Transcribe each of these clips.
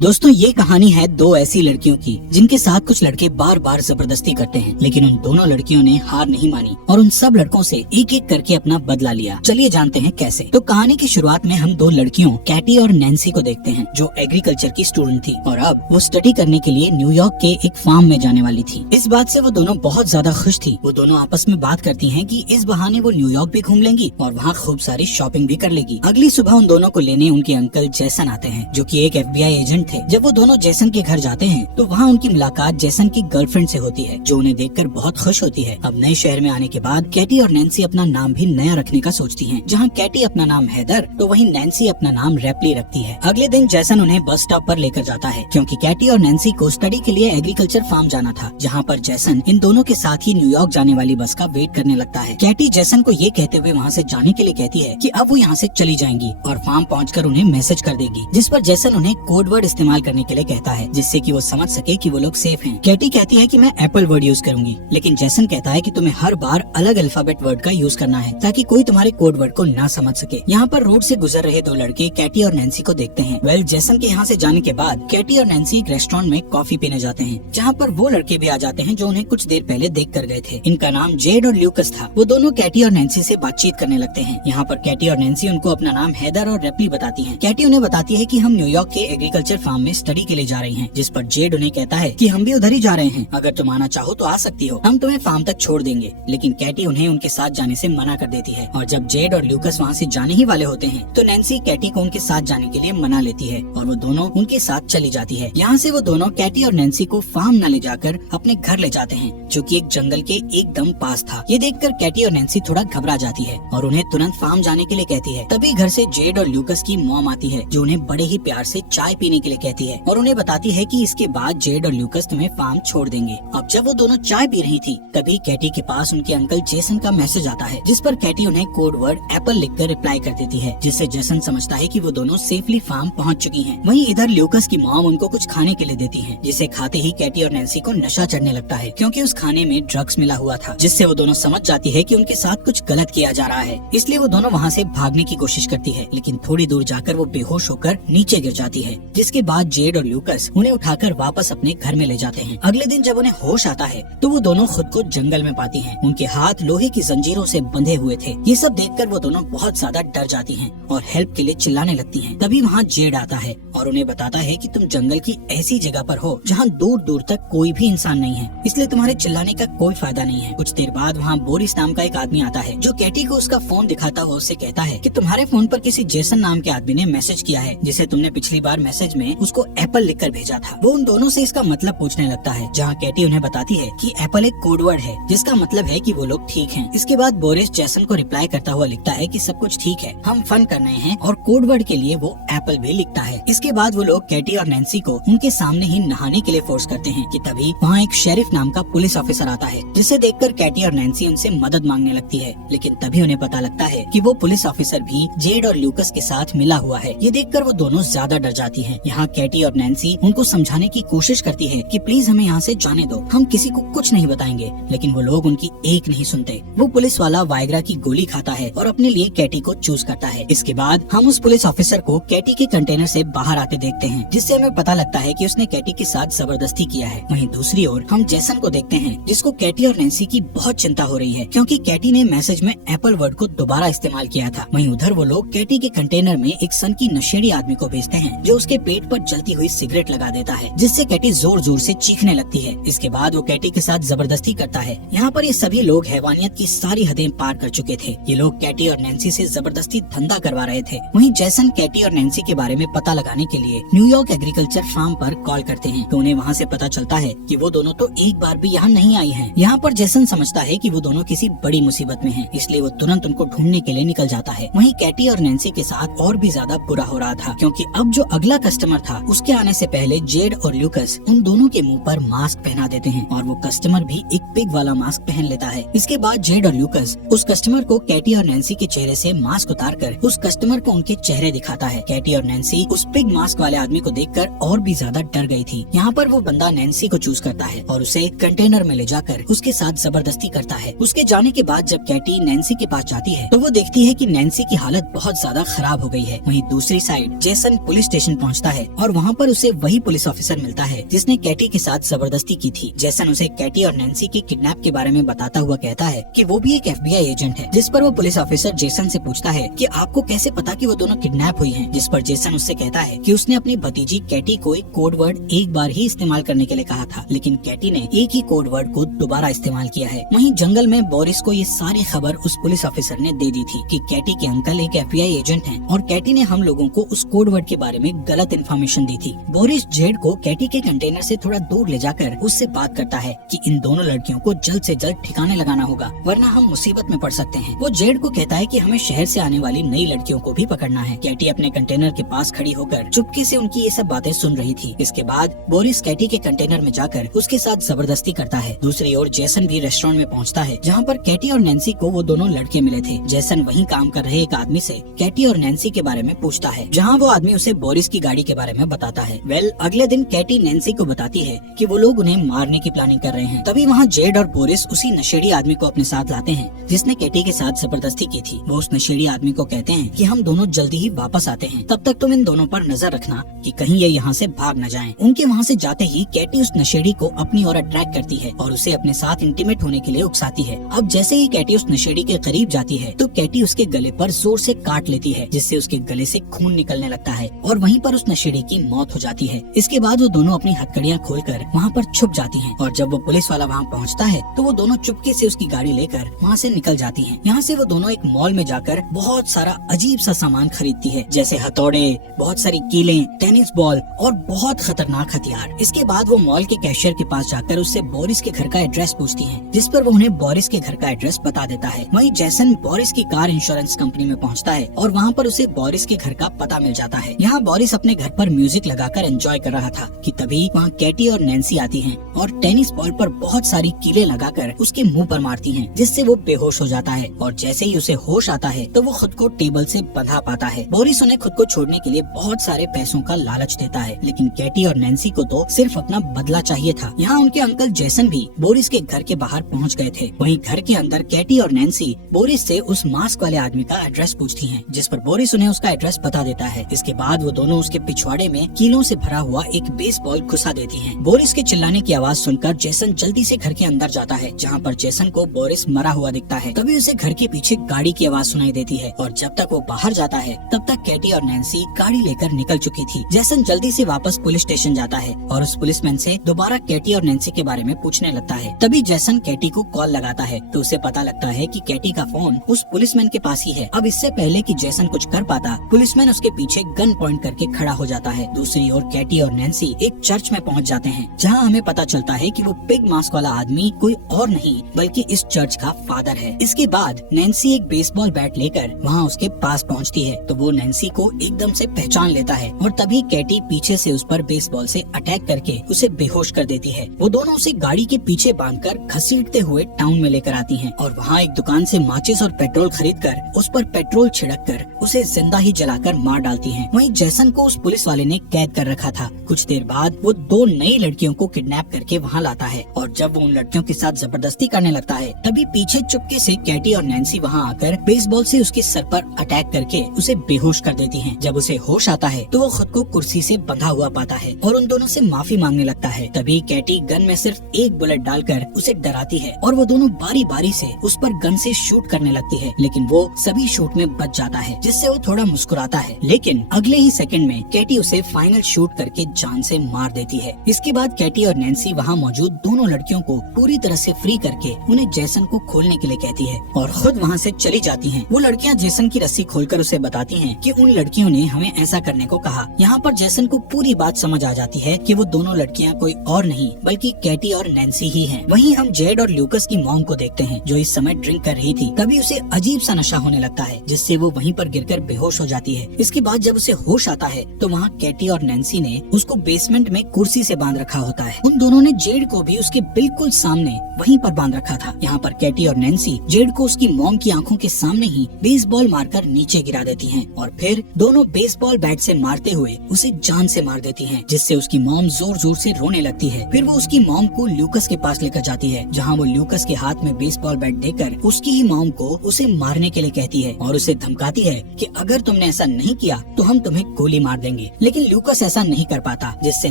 दोस्तों ये कहानी है दो ऐसी लड़कियों की जिनके साथ कुछ लड़के बार बार जबरदस्ती करते हैं, लेकिन उन दोनों लड़कियों ने हार नहीं मानी और उन सब लड़कों से एक एक करके अपना बदला लिया। चलिए जानते हैं कैसे। तो कहानी की शुरुआत में हम दो लड़कियों कैटी और नैन्सी को देखते हैं, जो एग्रीकल्चर की स्टूडेंट थी और अब वो स्टडी करने के लिए न्यूयॉर्क के एक फार्म में जाने वाली थी। इस बात से वो दोनों बहुत ज्यादा खुश थी। वो दोनों आपस में बात करती हैं कि इस बहाने वो न्यूयॉर्क भी घूम लेंगी और वहाँ खूब सारी शॉपिंग भी कर लेगी। अगली सुबह उन दोनों को लेने उनके अंकल जैसन आते हैं, जो कि एक FBI एजेंट थे। जब वो दोनों जैसन के घर जाते हैं तो वहाँ उनकी मुलाकात जैसन की गर्लफ्रेंड से होती है, जो उन्हें देखकर बहुत खुश होती है। अब नए शहर में आने के बाद कैटी और नैन्सी अपना नाम भी नया रखने का सोचती हैं। जहाँ कैटी अपना नाम हैदर तो वहीं नैन्सी अपना नाम रैपली रखती है। अगले दिन जैसन उन्हें बस स्टॉप पर लेकर जाता है, क्योंकि कैटी और नैन्सी को स्टडी के लिए एग्रीकल्चर फार्म जाना था, जहाँ पर जैसन इन दोनों के साथ ही न्यूयॉर्क जाने वाली बस का वेट करने लगता है। कैटी जैसन को ये कहते हुए वहाँ से जाने के लिए कहती है कि अब वो यहाँ से चली जाएंगी और फार्म पहुँचकर उन्हें मैसेज कर देगी, जिस पर जैसन उन्हें कोड वर्ड इस्तेमाल करने के लिए कहता है, जिससे कि वो समझ सके कि वो लोग सेफ हैं। कैटी कहती है कि मैं एप्पल वर्ड यूज करूंगी, लेकिन जैसन कहता है कि तुम्हें हर बार अलग अल्फाबेट वर्ड का यूज करना है ताकि कोई तुम्हारे कोड वर्ड को ना समझ सके। यहाँ पर रोड से गुजर रहे दो लड़के कैटी और नैन्सी को देखते हैं। जैसन के यहाँ से जाने के बाद कैटी और नैन्सी एक रेस्टोरेंट में कॉफी पीने जाते हैं, जहाँ पर वो लड़के भी आ जाते हैं जो उन्हें कुछ देर पहले देख कर गए थे। इनका नाम जेड और ल्यूकस था। वो दोनों कैटी और नैन्सी से बातचीत करने लगते हैं। यहाँ पर कैटी और नैन्सी उनको अपना नाम हैदर और रैपली बताती है। कैटी उन्हें बताती है कि हम न्यूयॉर्क के एग्रीकल्चर फार्म में स्टडी के लिए जा रही हैं, जिस पर जेड उन्हें कहता है कि हम भी उधर ही जा रहे हैं, अगर तुम आना चाहो तो आ सकती हो, हम तुम्हें फार्म तक छोड़ देंगे। लेकिन कैटी उन्हें उनके साथ जाने से मना कर देती है और जब जेड और ल्यूकस वहाँ से जाने ही वाले होते हैं तो नैन्सी कैटी को उनके साथ जाने के लिए मना लेती है और वो दोनों उनके साथ चली जाती है। यहाँ से वो दोनों कैटी और नैन्सी को फार्म न ले जाकर अपने घर ले जाते हैं, जो कि एक जंगल के एकदम पास था। ये देखकर कैटी और नैन्सी थोड़ा घबरा जाती है और उन्हें तुरंत फार्म जाने के लिए कहती है। तभी घर से जेड और ल्यूकस की मॉम आती है, जो उन्हें बड़े ही प्यार से चाय पीने के लिए कहती है और उन्हें बताती है कि इसके बाद जेड और ल्यूकस तुम्हें फार्म छोड़ देंगे। अब जब वो दोनों चाय पी रही थी, तभी कैटी के पास उनके अंकल जेसन का मैसेज आता है, जिस पर कैटी उन्हें कोड वर्ड एप्पल लिखकर रिप्लाई कर देती है, जिससे जेसन समझता है कि वो दोनों सेफली फार्म पहुंच चुकी हैं। वहीं इधर ल्यूकस की मॉम उनको कुछ खाने के लिए देती है, जिसे खाते ही कैटी और नैन्सी को नशा चढ़ने लगता है, क्योंकि उस खाने में ड्रग्स मिला हुआ था, जिससे वो दोनों समझ जाती है कि उनके साथ कुछ गलत किया जा रहा है। इसलिए वो दोनों वहाँ से भागने की कोशिश करती है, लेकिन थोड़ी दूर जाकर वो बेहोश होकर नीचे गिर जाती है, जिसके बाद जेड और ल्यूकस उन्हें उठाकर वापस अपने घर में ले जाते हैं। अगले दिन जब उन्हें होश आता है तो वो दोनों खुद को जंगल में पाती हैं। उनके हाथ लोहे की जंजीरों से बंधे हुए थे। ये सब देखकर वो दोनों बहुत ज्यादा डर जाती हैं और हेल्प के लिए चिल्लाने लगती हैं। तभी वहाँ जेड आता है और उन्हें बताता है कि तुम जंगल की ऐसी जगह पर हो जहाँ दूर दूर तक कोई भी इंसान नहीं है, इसलिए तुम्हारे चिल्लाने का कोई फायदा नहीं है। कुछ देर बाद वहाँ बोरिस नाम का एक आदमी आता है, जो कैटी को उसका फोन दिखाता हुआ उससे कहता है कि तुम्हारे फोन पर किसी जेसन नाम के आदमी ने मैसेज किया है, जिसे तुमने पिछली बार मैसेज में उसको एप्पल लिखकर भेजा था। वो उन दोनों से इसका मतलब पूछने लगता है, जहाँ कैटी उन्हें बताती है कि एप्पल एक कोड वर्ड है, जिसका मतलब है कि वो लोग ठीक हैं। इसके बाद बोरिस जैसन को रिप्लाई करता हुआ लिखता है कि सब कुछ ठीक है, हम फन कर रहे हैं, और कोड वर्ड के लिए वो एप्पल भी लिखता है। इसके बाद वो लोग कैटी और नैन्सी को उनके सामने ही नहाने के लिए फोर्स करते हैं कि तभी वहाँ एक शेरिफ नाम का पुलिस ऑफिसर आता है, जिसे देखकर कैटी और नैन्सी उनसे मदद मांगने लगती है, लेकिन तभी उन्हें पता लगता है कि वो पुलिस ऑफिसर भी जेड और ल्यूकस के साथ मिला हुआ है। ये देखकर वो दोनों ज्यादा डर जाती हैं। यहाँ कैटी और नैन्सी उनको समझाने की कोशिश करती है कि प्लीज हमें यहाँ से जाने दो, हम किसी को कुछ नहीं बताएंगे, लेकिन वो लोग उनकी एक नहीं सुनते। वो पुलिस वाला वाइग्रा की गोली खाता है और अपने लिए कैटी को चूज करता है। इसके बाद हम उस पुलिस ऑफिसर को कैटी के कंटेनर से बाहर आते देखते हैं, जिससे हमें पता लगता है कि उसने कैटी के साथ जबरदस्ती किया है। वहीं दूसरी ओर हम जैसन को देखते हैं, जिसको कैटी और नैन्सी की बहुत चिंता हो रही है, क्योंकि कैटी ने मैसेज में एप्पल वर्ड को दोबारा इस्तेमाल किया था। वहीं उधर वो लोग कैटी के कंटेनर में एक सन की नशेड़ी आदमी को भेजते हैं, जो उसके पेट पर जलती हुई सिगरेट लगा देता है, जिससे कैटी जोर जोर से चीखने लगती है। इसके बाद वो कैटी के साथ जबरदस्ती करता है। यहाँ पर ये सभी लोग हैवानियत की सारी हदें पार कर चुके थे। ये लोग कैटी और नैन्सी से जबरदस्ती धंधा करवा रहे थे। वहीं जैसन कैटी और नैन्सी के बारे में पता लगाने के लिए न्यूयॉर्क एग्रीकल्चर फार्म पर कॉल करते हैं, तो उन्हें वहाँ से पता चलता है कि वो दोनों तो एक बार भी यहाँ नहीं आई हैं। यहाँ पर जैसन समझता है कि वो दोनों किसी बड़ी मुसीबत में हैं, इसलिए वो तुरंत उनको ढूंढने के लिए निकल जाता है। वहीं कैटी और नैन्सी के साथ और भी ज्यादा बुरा हो रहा था, क्योंकि अब जो अगला कस्टमर था उसके आने से पहले जेड और ल्यूकस उन दोनों के मुंह पर मास्क पहना देते हैं और वो कस्टमर भी एक पिग वाला मास्क पहन लेता है। इसके बाद जेड और ल्यूकस उस कस्टमर को कैटी और नैन्सी के चेहरे से मास्क उतारकर उस कस्टमर को उनके चेहरे दिखाता है। कैटी और नैन्सी उस पिग मास्क वाले आदमी को देखकर और भी ज्यादा डर गई थी। यहाँ पर वो बंदा नैन्सी को चूज करता है और उसे कंटेनर में ले जाकर उसके साथ जबरदस्ती करता है। उसके जाने के बाद जब कैटी नैन्सी के पास जाती है तो वो देखती है कि नैन्सी की हालत बहुत ज्यादा खराब हो गई है। वहीं दूसरी साइड जेसन पुलिस स्टेशन पहुँचता है और वहाँ पर उसे वही पुलिस ऑफिसर मिलता है जिसने कैटी के साथ जबरदस्ती की थी। जैसन उसे कैटी और नैन्सी की किडनैप के बारे में बताता हुआ कहता है कि वो भी एक FBI एजेंट है, जिस पर वो पुलिस ऑफिसर जेसन से पूछता है कि आपको कैसे पता कि वो दोनों किडनैप हुई हैं, जिस पर जेसन उससे कहता है कि उसने अपनी भतीजी कैटी को एक कोड वर्ड एक बार ही इस्तेमाल करने के लिए कहा था, लेकिन कैटी ने एक ही कोड वर्ड को दोबारा इस्तेमाल किया है। वहीं जंगल में बोरिस को ये सारी खबर उस पुलिस ऑफिसर ने दे दी थी कि कैटी के अंकल एक FBI एजेंट हैं और कैटी ने हम लोगों को उस कोड वर्ड के बारे में गलत इन्फॉर्मेशन दी थी। बोरिस जेड को कैटी के कंटेनर से थोड़ा दूर ले जाकर उससे बात करता है कि इन दोनों लड़कियों को जल्द से जल्द ठिकाने लगाना होगा, वरना हम मुसीबत में पड़ सकते हैं। वो जेड को कहता है कि हमें शहर से आने वाली नई लड़कियों को भी पकड़ना है। कैटी अपने कंटेनर के पास खड़ी होकर चुपके से उनकी ये सब बातें सुन रही थी। इसके बाद बोरिस कैटी के कंटेनर में जाकर उसके साथ जबरदस्ती करता है। दूसरी ओर जेसन भी रेस्टोरेंट में पहुंचता है जहाँ पर कैटी और नैन्सी को वो दोनों लड़के मिले थे। जेसन वहीं काम कर रहे एक आदमी से कैटी और नैन्सी के बारे में पूछता है, जहाँ वो आदमी उसे बोरिस की गाड़ी के बारे में बताता है। अगले दिन कैटी नैन्सी को बताती है कि वो लोग उन्हें मारने की प्लानिंग कर रहे हैं। तभी वहाँ जेड और बोरिस उसी नशेड़ी आदमी को अपने साथ लाते हैं जिसने कैटी के साथ जबरदस्ती की थी। वो उस नशेड़ी आदमी को कहते हैं कि हम दोनों जल्दी ही वापस आते हैं, तब तक तुम इन दोनों पर नजर रखना कि कहीं ये यहाँ से भाग न जाएं। उनके वहाँ से जाते ही कैटी उस नशेड़ी को अपनी ओर अट्रैक्ट करती है और उसे अपने साथ इंटीमेट होने के लिए उकसाती है। अब जैसे ही कैटी उस नशेड़ी के करीब जाती है तो कैटी उसके गले पर जोर से काट लेती है, जिससे उसके गले से खून निकलने लगता है और वहीं पर उस नशेड़ी की मौत हो जाती है। इसके बाद वो दोनों अपनी हथकड़ियाँ खोलकर वहाँ पर छुप जाती हैं और जब वो पुलिस वाला वहाँ पहुँचता है तो वो दोनों चुपके से उसकी गाड़ी लेकर वहाँ से निकल जाती हैं। यहाँ से वो दोनों एक मॉल में जाकर बहुत सारा अजीब सा सामान खरीदती है, जैसे हथौड़े, बहुत सारी कीलें, टेनिस बॉल और बहुत खतरनाक हथियार। इसके बाद वो मॉल के कैशियर के पास जाकर उससे बोरिस के घर का एड्रेस पूछती हैं, जिस पर वो उन्हें बोरिस के घर का एड्रेस बता देता है। वहीं जेसन बोरिस की कार इंश्योरेंस कंपनी में पहुँचता है और वहाँ पर उसे बोरिस के घर का पता मिल जाता है। यहाँ बोरिस अपने घर पर म्यूजिक लगाकर एंजॉय कर रहा था कि तभी वहाँ कैटी और नैन्सी आती हैं और टेनिस बॉल पर बहुत सारी कीलें लगाकर उसके मुंह पर मारती हैं, जिससे वो बेहोश हो जाता है और जैसे ही उसे होश आता है तो वो खुद को टेबल से बंधा पाता है। बोरिस उन्हें खुद को छोड़ने के लिए बहुत सारे पैसों का लालच देता है, लेकिन कैटी और नैन्सी को तो सिर्फ अपना बदला चाहिए था। यहाँ उनके अंकल जेसन भी बोरिस के घर के बाहर पहुँच गए थे। वहीं घर के अंदर कैटी और नैन्सी बोरिस से उस मास्क वाले आदमी का एड्रेस पूछती हैं, जिस पर बोरिस उन्हें उसका एड्रेस बता देता है। इसके बाद वो दोनों उसके पिछवाड़े में कीलों से भरा हुआ एक बेसबॉल घुसा देती हैं। बोरिस के चिल्लाने की आवाज सुनकर जेसन जल्दी से घर के अंदर जाता है, जहाँ पर जेसन को बोरिस मरा हुआ दिखता है। तभी उसे घर के पीछे गाड़ी की आवाज सुनाई देती है और जब तक वो बाहर जाता है तब तक कैटी और नैन्सी गाड़ी लेकर निकल चुकी थी। जेसन जल्दी से वापस पुलिस स्टेशन जाता है और उस पुलिसमैन से दोबारा कैटी और नैन्सी के बारे में पूछने लगता है। तभी जेसन कैटी को कॉल लगाता है तो उसे पता लगता है कि कैटी का फोन उस पुलिसमैन के पास ही है। अब इससे पहले कि जेसन कुछ कर पाता, पुलिसमैन उसके पीछे गन पॉइंट करके खड़ा हो जाता है। दूसरी ओर कैटी और नैन्सी एक चर्च में पहुंच जाते हैं, जहां हमें पता चलता है कि वो पिग मास्क वाला आदमी कोई और नहीं बल्कि इस चर्च का फादर है। इसके बाद नैन्सी एक बेसबॉल बैट लेकर वहां उसके पास पहुंचती है तो वो नैन्सी को एकदम से पहचान लेता है और तभी कैटी पीछे से उस पर बेसबॉल से अटैक करके उसे बेहोश कर देती है। वो दोनों उसे गाड़ी के पीछे बांधकर घसीटते हुए टाउन में लेकर आती हैं और वहाँ एक दुकान से माचिस और पेट्रोल खरीदकर उस पर पेट्रोल छिड़क कर उसे जिंदा ही जलाकर मार डालती हैं। वहीं जेसन को उस पुलिस वाले ने कैद कर रखा था। कुछ देर बाद वो दो नई लड़कियों को किडनैप करके वहाँ लाता है और जब वो उन लड़कियों के साथ जबरदस्ती करने लगता है तभी पीछे चुपके से कैटी और नैन्सी वहाँ आकर बेसबॉल से उसके सर पर अटैक करके उसे बेहोश कर देती हैं। जब उसे होश आता है तो वो खुद को कुर्सी से बंधा हुआ पाता है और उन दोनों से माफी मांगने लगता है। तभी कैटी गन में सिर्फ एक बुलेट डालकर उसे डराती है और वो दोनों बारी बारी से उस पर गन से शूट करने लगती है, लेकिन वो सभी शूट में बच जाता है, जिससे वो थोड़ा मुस्कुराता है। लेकिन अगले ही सेकंड में कैटी उसे फाइनल शूट करके जान से मार देती है। इसके बाद कैटी और नैन्सी वहाँ मौजूद दोनों लड़कियों को पूरी तरह से फ्री करके उन्हें जेसन को खोलने के लिए कहती है और खुद वहाँ से चली जाती हैं। वो लड़कियाँ जेसन की रस्सी खोलकर उसे बताती हैं कि उन लड़कियों ने हमें ऐसा करने को कहा। यहाँ पर जेसन को पूरी बात समझ आ जाती है कि वो दोनों लड़कियाँ कोई और नहीं बल्कि कैटी और नैन्सी ही हैं। वहीं हम जेड और ल्यूकस की मॉम को देखते हैं जो इस समय ड्रिंक कर रही थी। तभी उसे अजीब सा नशा होने लगता है, जिससे वो वहीं पर गिरकर बेहोश हो जाती है। इसके बाद जब उसे होश आता है तो वहाँ कैटी और नैन्सी ने उसको बेसमेंट में कुर्सी से बांध रखा होता है। उन दोनों ने जेड को भी उसके बिल्कुल सामने वहीं पर बांध रखा था। यहाँ पर कैटी और नैन्सी जेड को उसकी मॉम की आंखों के सामने ही बेसबॉल मारकर नीचे गिरा देती हैं और फिर दोनों बेसबॉल बैट से मारते हुए उसे जान से मार देती हैं, जिससे उसकी मॉम जोर जोर से रोने लगती है। फिर वो उसकी मॉम को ल्यूकस के पास लेकर जाती है, जहाँ वो ल्यूकस के हाथ में बेसबॉल बैट देकर उसकी ही मॉम को उसे मारने के लिए कहती है और उसे धमकाती है कि अगर तुमने ऐसा नहीं किया तो हम तुम्हें गोली मार देंगे। लेकिन ल्यूकस ऐसा नहीं कर पाता, जिससे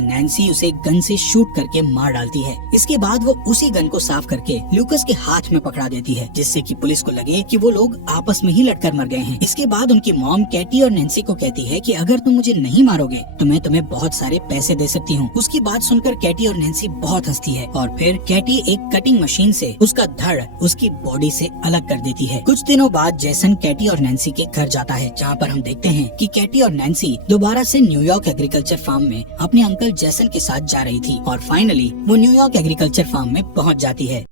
नैन्सी उसे गन से शूट करके मार डालती है। इसके बाद वो उसी गन को साफ करके ल्यूकस के हाथ में पकड़ा देती है, जिससे कि पुलिस को लगे कि वो लोग आपस में ही लड़कर मर गए हैं। इसके बाद उनकी मॉम कैटी और नैन्सी को कहती है कि अगर तुम मुझे नहीं मारोगे तो मैं तुम्हें बहुत सारे पैसे दे सकती हूँ। उसकी बात सुनकर कैटी और नैन्सी बहुत हंसती है और फिर कैटी एक कटिंग मशीन से उसका धड़ उसकी बॉडी से अलग कर देती है। कुछ दिनों बाद जैसन कैटी और नैन्सी के घर जाता है, जहाँ पर हम देखते हैं कि कैटी और नैन्सी दोबारा से न्यूयॉर्क एग्रीकल्चर फार्म में अपने अंकल जैसन के साथ जा रही थी और फाइनली वो न्यूयॉर्क एग्रीकल्चर फार्म में पहुँच जाती है।